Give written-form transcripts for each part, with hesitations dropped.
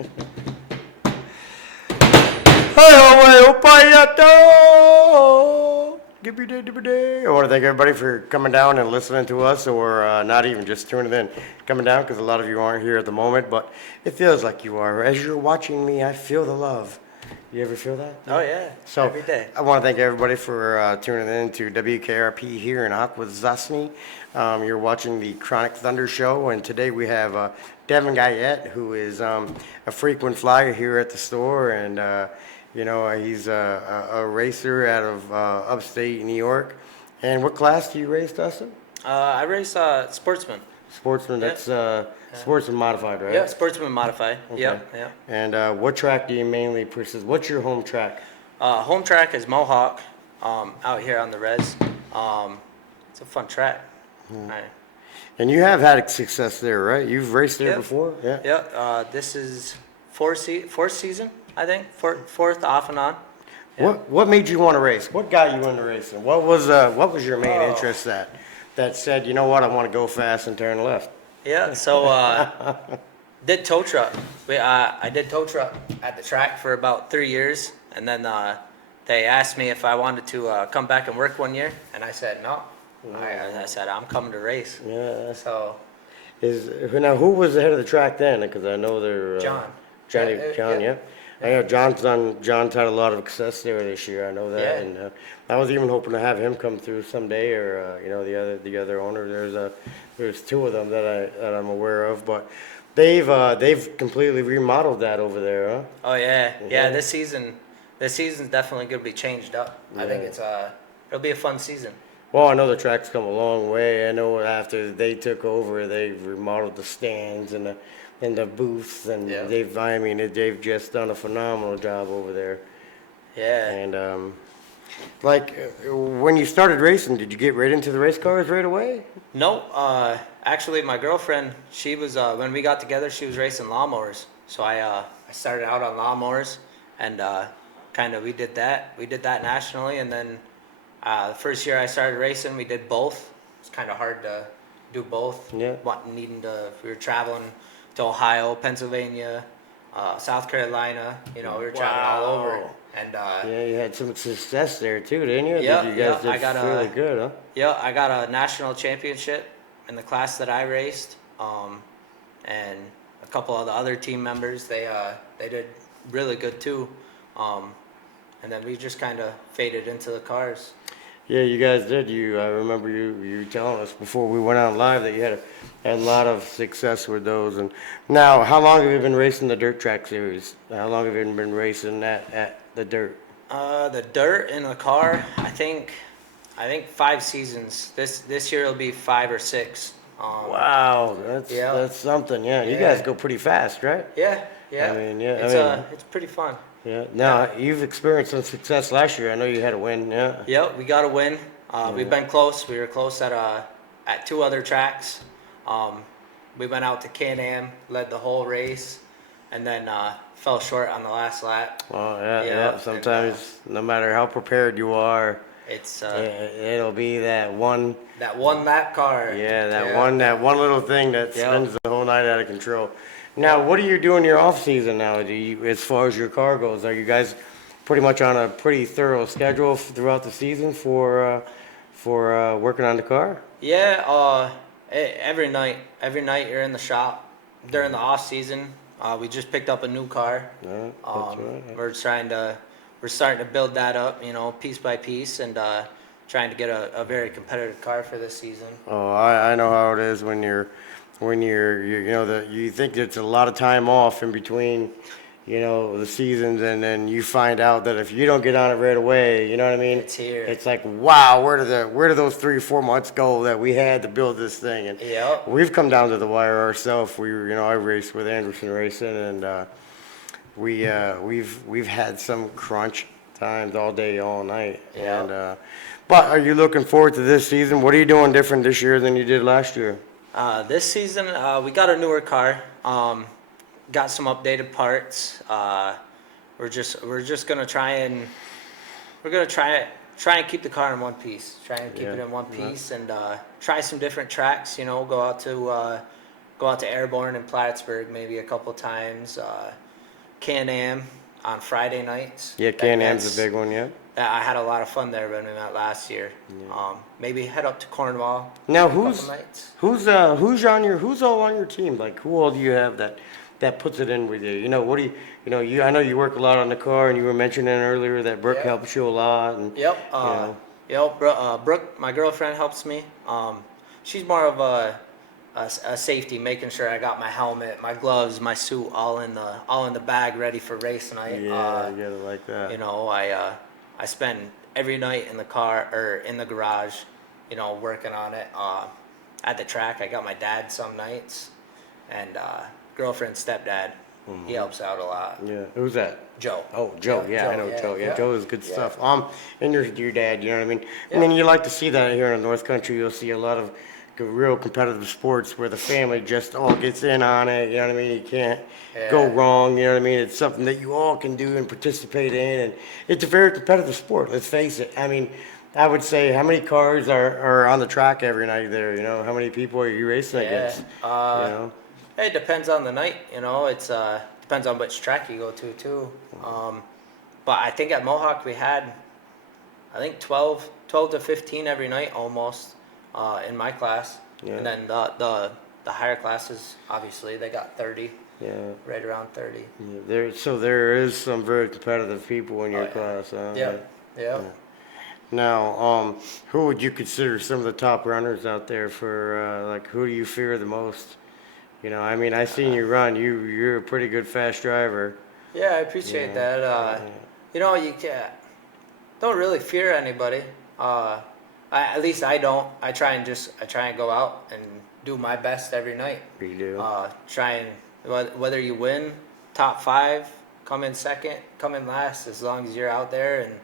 I want to thank everybody for coming down and listening to us, or not even just tuning in, coming down, because a lot of you aren't here at the moment, but it feels like you are. As you're watching me, I feel the love. You ever feel that? Oh, yeah. So every day. I want to thank everybody for tuning in to WKRP here in Akwesasne. You're watching the Chronic Thunder Show, and today we have Devan Guyette, who is a frequent flyer here at the store, and he's a racer out of upstate New York. And what class do you race, Dustin? I race sportsman. Sportsman. That's sportsman modified, right? Yeah, sportsman modified. Okay. Yeah. And what track do you mainly pursue? What's your home track? Home track is Mohawk, out here on the res. It's a fun track. Right. And you have had success there, right? You've raced there before? Yeah. Yeah. This is fourth season, I think. Fourth off and on. Yeah. What made you want to race? What got you into racing? What was your main interest that said, you know what, I want to go fast and turn left? Yeah. So did tow truck. I did tow truck at the track for about 3 years, and then they asked me if I wanted to come back and work 1 year, and I said no. I said I'm coming to race. Yeah. So. Now who was the head of the track then? Because I know they're John. John. Yeah. I know John's had a lot of success there this year. I know that, Yeah. and I was even hoping to have him come through someday, or the other owner. There's two of them that I'm aware of, but they've completely remodeled that over there, huh? Oh yeah. This season's definitely gonna be changed up. I think it'll be a fun season. Well, I know the track's come a long way. I know after they took over, they remodeled the stands and the booths, and they've just done a phenomenal job over there. Yeah. And when you started racing, did you get right into the race cars right away? No, actually, my girlfriend, she was when we got together, she was racing lawnmowers. So I started out on lawnmowers, and we did that. We did that nationally, and then the first year I started racing, we did both. It's kind of hard to do both. Yeah. We were traveling to Ohio, Pennsylvania, South Carolina. We were traveling all over. And you had some success there too, didn't you? Yeah, you guys did really good, huh? Yeah, I got a national championship in the class that I raced, and a couple of the other team members they did really good too, and then we just kind of faded into the cars. Yeah, you guys did. I remember you telling us before we went on live that you had a lot of success with those. And now, how long have you been racing the dirt track series? How long have you been racing at the dirt? The dirt in the car, I think 5 seasons. This year it'll be 5 or 6. Wow, that's something. Yeah, you guys go pretty fast, right? Yeah. I mean, it's pretty fun. Yeah. Now, you've experienced some success last year. I know you had a win, yeah? Yeah, we got a win. We've been close. We were close at 2 other tracks. We went out to Can-Am, led the whole race, and then fell short on the last lap. Well, yeah. Sometimes, no matter how prepared you are, it'll be that one lap car. Yeah, that one little thing that spins the whole night out of control. Now, what do you do in your off season now? As far as your car goes, are you guys pretty much on a pretty thorough schedule throughout the season for working on the car? Yeah, every night you're in the shop during the off season. We just picked up a new car. Yeah, that's right. We're starting to build that up, piece by piece, and trying to get a very competitive car for this season. Oh, I know how it is when you think it's a lot of time off in between, the seasons, and then you find out that if you don't get on it right away, you know what I mean? It's here. It's like, wow, where did those 3 or 4 months go that we had to build this thing? And we've come down to the wire ourselves. I raced with Anderson Racing, and we've had some crunch times all day, all night. Yeah. And but are you looking forward to this season? What are you doing different this year than you did last year? This season, we got a newer car. Got some updated parts. We're just gonna try and keep the car in one piece. Try and keep it in one piece, and try some different tracks. Go out to go out to Airborne in Plattsburgh maybe a couple times. Can-Am on Friday nights. Yeah, Can-Am's a big one, yeah. I had a lot of fun there when we went last year. Maybe head up to Cornwall. Now, a couple nights. who's all on your team? Like, who all do you have that puts it in with you? You know, what do you I know you work a lot on the car, and you were mentioning earlier that Brooke helps you a lot. And, Yep. you Brooke, my girlfriend, helps me. She's more of a safety, making sure I got my helmet, my gloves, my suit all in the bag, ready for race night. Yeah, I get it like that. You know, I spend every night in the car or in the garage, you know, working on it. At the track, I got my dad some nights, and girlfriend's stepdad. He helps out a lot. Yeah, who's that? Joe. Oh, Joe. Yeah, Joe, I know yeah, Joe. Yeah, yeah. Joe is good Yeah. stuff. And your dad, you know what I mean? Yeah. I mean, you like to see that here in the North Country. You'll see a lot of real competitive sports where the family just all gets in on it. You know what I mean? You can't go wrong. You know what I mean? It's something that you all can do and participate in, and it's a very competitive sport. Let's face it. I mean, I would say, how many cars are on the track every night there? You know, how many people are you racing against? You know? It depends on the night, you know. It's depends on which track you go to too. But I think at Mohawk we had, I think 12 to 15 every night almost in my class. Yeah. And then the higher classes, obviously, they got 30. Yeah. Right around 30. Yeah, there is some very competitive people in your class. Huh? Yeah. Now, who would you consider some of the top runners out there for, like, who do you fear the most? You know, I mean, I seen you run. You're a pretty good fast driver. Yeah, I appreciate that. You know, don't really fear anybody. At least I don't. I try and go out and do my best every night. You do. Try and whether you win top 5, come in second, come in last, as long as you're out there. And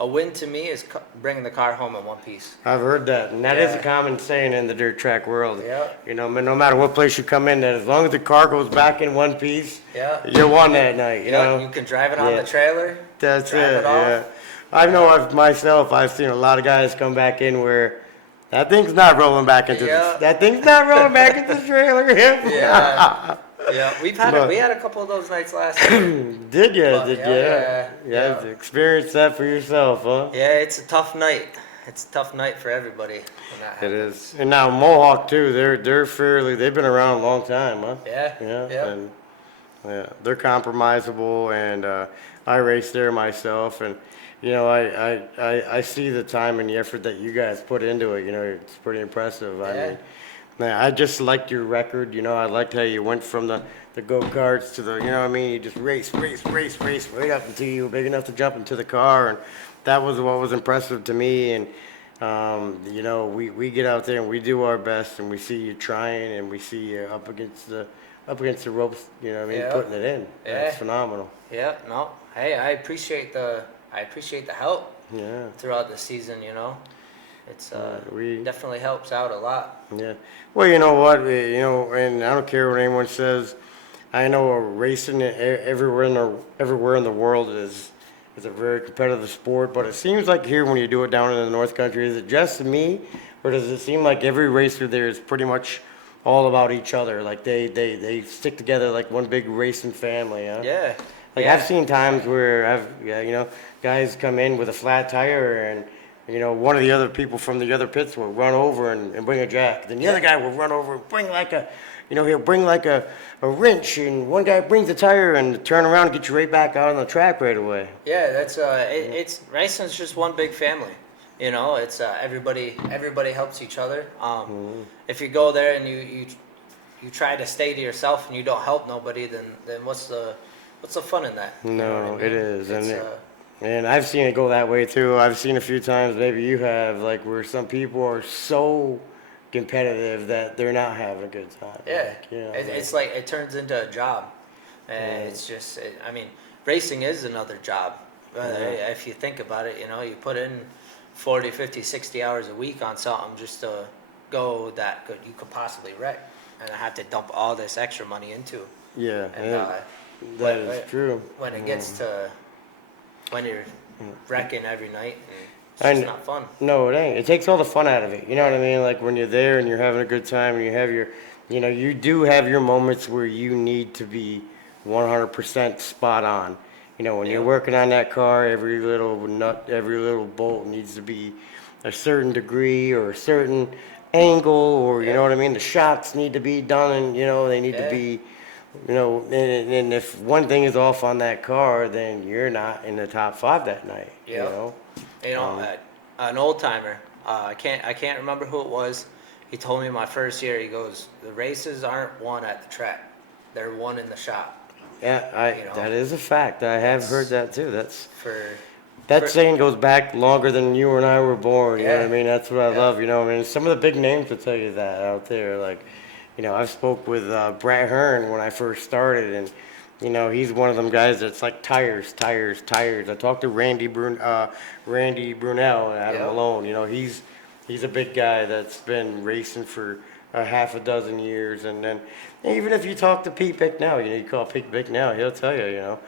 a win to me is bringing the car home in one piece. I've heard that, and that is a common saying in the dirt track world. Yeah. You know, no matter what place you come in, that as long as the car goes back in one piece, you won that night. You know, you can drive it on the trailer. That's drive it. it off. I know I've seen a lot of guys come back in where that thing's not rolling back into that thing's not rolling back into the trailer. Yeah, we had a couple of those nights last year. Did you? Yeah. Experience that for yourself, huh? Yeah, it's a tough night. It's a tough night for everybody when that happens. It is. And now Mohawk too. They've been around a long time, huh? Yeah. And they're compromisable, and I raced there myself, and you know, I see the time and the effort that you guys put into it. You know, it's pretty impressive. I mean, man, I just liked your record. You know, I liked how you went from the go-karts to the, you know what I mean? You just race right up until you were big enough to jump into the car. And that was what was impressive to me. And, you know, we get out there and we do our best, and we see you trying, and we see you up against the ropes, you know what I mean, putting it in. That's phenomenal. Yeah, no. Hey, I appreciate the help throughout the season, you know. It's definitely helps out a lot. Yeah. Well, you know what? You know, and I don't care what anyone says. I know racing everywhere in the world is a very competitive sport, but it seems like here when you do it down in the North Country, is it just me, or does it seem like every racer there is pretty much all about each other? Like they stick together like one big racing family, huh? Yeah. Like I've seen times where you know, guys come in with a flat tire, and you know, one of the other people from the other pits will run over and bring a jack. Then the other guy will run over and bring like he'll bring like a wrench, and one guy brings the tire and turn around and get you right back out on the track right away. Yeah, that's it's racing's just one big family. You know, it's everybody helps each other. If you go there and you try to stay to yourself and you don't help nobody, then what's the fun in that? No, you know what I mean? it is, and I've seen it go that way too. I've seen a few times, maybe you have, like where some people are so competitive that they're not having a good time. Yeah, like, you know, it's like it turns into a job, and it's just. I mean, racing is another job. If you think about it, you know, you put in 40, 50, 60 hours a week on something just to go that good you could possibly wreck, and I have to dump all this extra money into. Yeah, and that is true. When it gets to when you're wrecking every night, and it's just not fun. No, it ain't. It takes all the fun out of it. You know what I mean? Like when you're there and you're having a good time and you have your You know, you do have your moments where you need to be 100% spot on. You know, when you're Yep. working on that car, every little nut, every little bolt needs to be a certain degree or a certain angle, or you know what I mean? The shots need to be done, and you know, they need to Yeah. be, you know, and if one thing is off on that car, then you're not in the top five that night, you Yep. know? You know, an old timer. I can't remember who it was. He told me my first year. He goes, the races aren't won at the track; they're won in the shop. Yeah, You know, that is a fact. I have it's- heard that too. For That for- saying goes back longer than you and I were born. You know what I Yeah. mean? That's what I Yeah. love. You know, I mean, some of the big names will tell you that out there. Like, you know, I spoke with Brett Hearn when I first started, and you know, he's one of them guys that's like tires, tires, tires. I talked to Randy Brunel, Adam Yep. Malone. You know, he's a big guy that's been racing for a half a dozen years, and then even if you talk to Pete Bicknell, you know, you call Pete Bicknell, he'll tell you, you know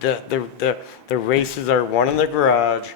the races are won in the garage,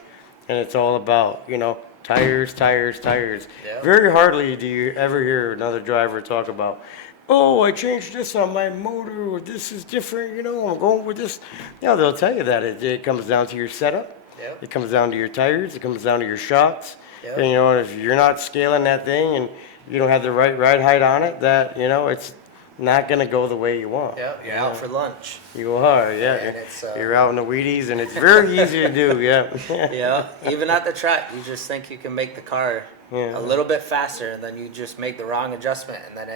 and it's all about, you know, tires, tires, tires. Yep. Very hardly do you ever hear another driver talk about, oh, I changed this on my motor, or this is different, you know, I'm going with this. You know, they'll tell you that it comes down to your setup. Yep. It comes down to your tires. It comes down to your shocks. Yep. And you know, if you're not scaling that thing and you don't have the right ride height on it, that, you know, it's not gonna go the way you want. Yep, you're out for lunch. You are, yeah. And it's, You're out in the Wheaties, and it's very easy to do, yeah. Yeah, even at the track, you just think you can make the car Yeah. a little bit faster, and then you just make the wrong adjustment, and then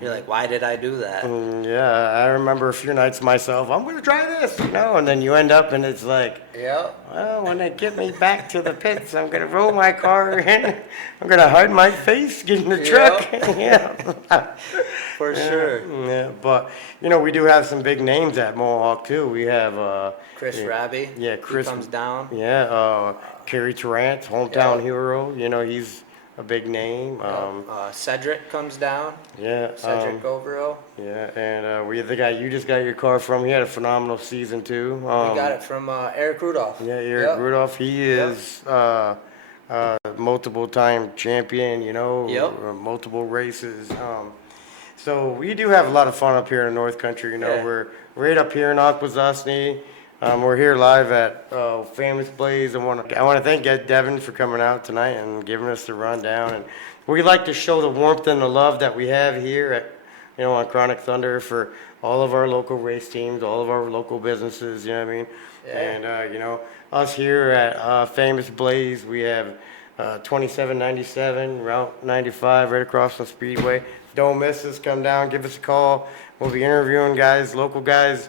you're like, why did I do that? Yeah, I remember a few nights myself, I'm gonna try this, you know, and then you end up and it's like, Yep. well, when they get me back to the pits, I'm gonna roll my car in, I'm gonna hide my face, get in the truck, yeah. For sure. Yeah, but, you know, we do have some big names at Mohawk too. We have, Chris Raby. yeah, Chris. He comes down. Yeah, Kerry Tarrant, hometown Yeah. hero, you know, he's a big name. Cedric comes down. Yeah, Cedric Overill. yeah, and we have the guy you just got your car from. He had a phenomenal season too. We got it from Eric Rudolph. Yeah, Eric Yep. Rudolph. He is multiple time champion. You know, Yep. multiple races. So we do have a lot of fun up here in the North Country. You know, Yeah. we're right up here in Akwesasne. We're here live at Famous Blaze. I want to thank Devan for coming out tonight and giving us the rundown. And we like to show the warmth and the love that we have here at, you know, on Chronic Thunder for all of our local race teams, all of our local businesses. You know what I mean? Yeah. And you know, us here at Famous Blaze, we have 2797 Route 95 right across from Speedway. Don't miss us. Come down, give us a call. We'll be interviewing guys, local guys,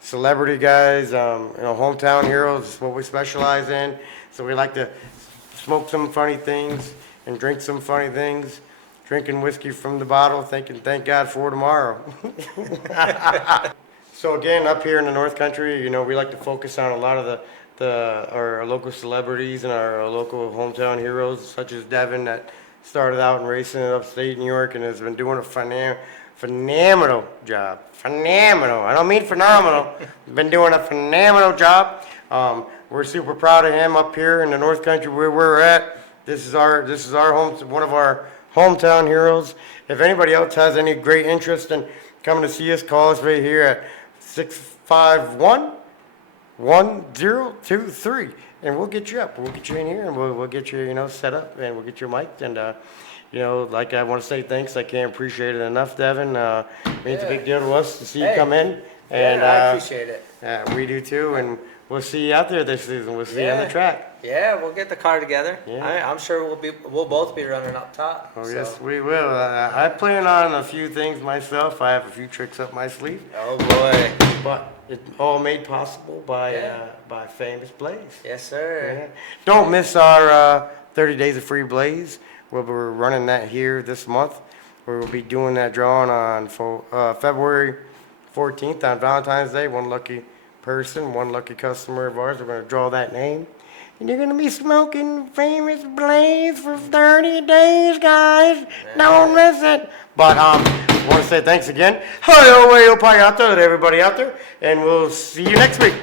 celebrity guys, you know, hometown heroes is what we specialize in. So we like to smoke some funny things and drink some funny things. Drinking whiskey from the bottle, thinking thank God for tomorrow. So again, up here in the North Country, you know, we like to focus on a lot of our local celebrities and our local hometown heroes, such as Devan, that started out in racing in upstate New York and has been doing a phenomenal job. Phenomenal. I don't mean phenomenal. Been doing a phenomenal job. We're super proud of him up here in the North Country where we're at. This is our home, one of our hometown heroes. If anybody else has any great interest in coming to see us, call us right here at 651-1023, and we'll get you up. We'll get you in here, and we'll get you, you know, set up, and we'll get you mic'd. And you know, like, I want to say thanks. I can't appreciate it enough, Devan. It means a big deal to us to see you come in, and I appreciate it. we do too. And we'll see you out there this season. We'll see you on the Yeah. track. Yeah, we'll get the car together. Yeah. I'm sure we'll both be running up top. Oh so. yes, we will. I plan on a few things myself. I have a few tricks up my sleeve. Oh boy. But it's all made possible by Yeah. Famous Blaze. Yes, sir. Yeah. Don't miss our 30 Days of Free Blaze. We're running that here this month. We'll be doing that drawing on February 14th on Valentine's Day. One lucky person, one lucky customer of ours. We're going to draw that name. And you're going to be smoking Famous Blaze for 30 days, guys. Don't miss it. But I want to say thanks again. Hi, oh, way, oh, pie out there to everybody out there. And we'll see you next week.